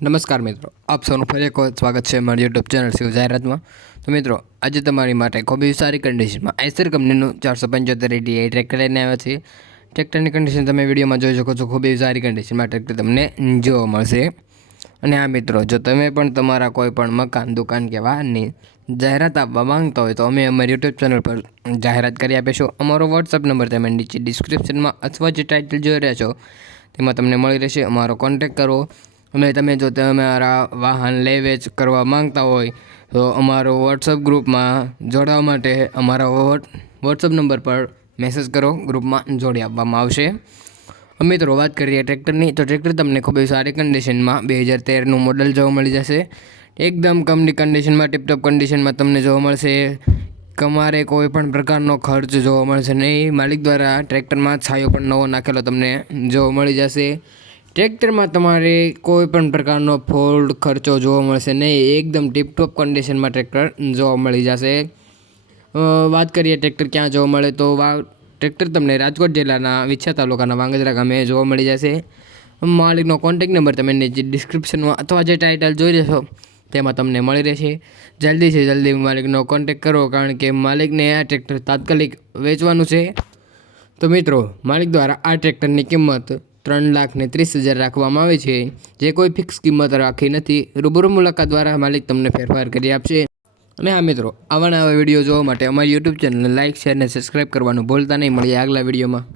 નમસ્કાર મિત્રો, આપ સૌનું ફરી એક વખત સ્વાગત છે મારી યુટ્યુબ ચેનલ શિવ જાહેરાતમાં। તો મિત્રો, આજે તમારી માટે ખૂબ જ સારી કન્ડિશનમાં આઈસર કંપનીનું 475 ટ્રેક્ટર લઈને આવ્યા છે। ટ્રેક્ટરની કન્ડિશન તમે વિડીયોમાં જોઈ શકો છો। ખૂબ જ સારી કન્ડિશનમાં ટ્રેક્ટર તમને જોવા મળશે। અને આ મિત્રો, જો તમે પણ તમારા કોઈ પણ મકાન, દુકાન કે વાહનની જાહેરાત આપવા માંગતા હોય તો અમે અમારી યુટ્યુબ ચેનલ પર જાહેરાત કરી આપીશું। અમારો વોટ્સઅપ નંબર તમે નીચે ડિસ્ક્રિપ્શનમાં અથવા જે ટાઇટલ જોઈ રહ્યા છો તેમાં તમને મળી રહેશે। અમારો કોન્ટેક્ટ કરો। અને તમે જો તમારા વાહન લે વેચ કરવા માંગતા હોય તો અમારો વોટ્સઅપ ગ્રુપમાં જોડાવા માટે અમારા વોટ્સઅપ નંબર પર મેસેજ કરો, ગ્રુપમાં જોડી આપવામાં આવશે। મિત્રો, વાત કરીએ ટ્રેક્ટરની, તો ટ્રેક્ટર તમને ખૂબ જ સારી કન્ડિશનમાં 2013નું મોડલ જોવા મળી જશે। એકદમ કંપની કન્ડિશનમાં, ટીપટોપ કન્ડિશનમાં તમને જોવા મળશે। તમારે કોઈ પણ પ્રકારનો ખર્ચ જોવા મળશે નહીં। માલિક દ્વારા ટ્રેક્ટરમાં છાંયો પણ નવો નાખેલો તમને જોવા મળી જશે। ટ્રેક્ટરમાં તમારે કોઈ પણ પ્રકારનો ફોલ્ટ ખર્ચો જોવા મળશે નહીં। એકદમ ટીપટોપ કન્ડિશનમાં ટ્રેક્ટર જોવા મળી જશે। વાત કરીએ ટ્રેક્ટર ક્યાં જોવા મળે તો ટ્રેક્ટર તમને રાજકોટ જિલ્લાના વિછા તાલુકાના વાંગજરા ગામે જોવા મળી જશે। માલિકનો કોન્ટેક્ટ નંબર તમે નીચે ડિસ્ક્રિપ્શનમાં અથવા જે ટાઇટલ જોઈ રહેશો તેમાં તમને મળી રહેશે। જલ્દીથી જલ્દી માલિકનો કોન્ટેક્ટ કરો, કારણ કે માલિકને આ ટ્રેક્ટર તાત્કાલિક વેચવાનું છે। તો મિત્રો, માલિક દ્વારા આ ટ્રેક્ટરની કિંમત 3,30,000 રાખવામાં આવે છે, જે કોઈ ફિક્સ કિંમત રાખી નથી। રૂબરૂ મુલાકાત દ્વારા માલિક તમને ફેરફાર કરી આપશે। અને હા મિત્રો, આવા વિડીયો જોવા માટે અમારી યુટ્યુબ ચેનલને લાઇક, શેર અને સબસ્ક્રાઈબ કરવાનું ભૂલતા નહીં। મળીએ આગલા વિડીયોમાં।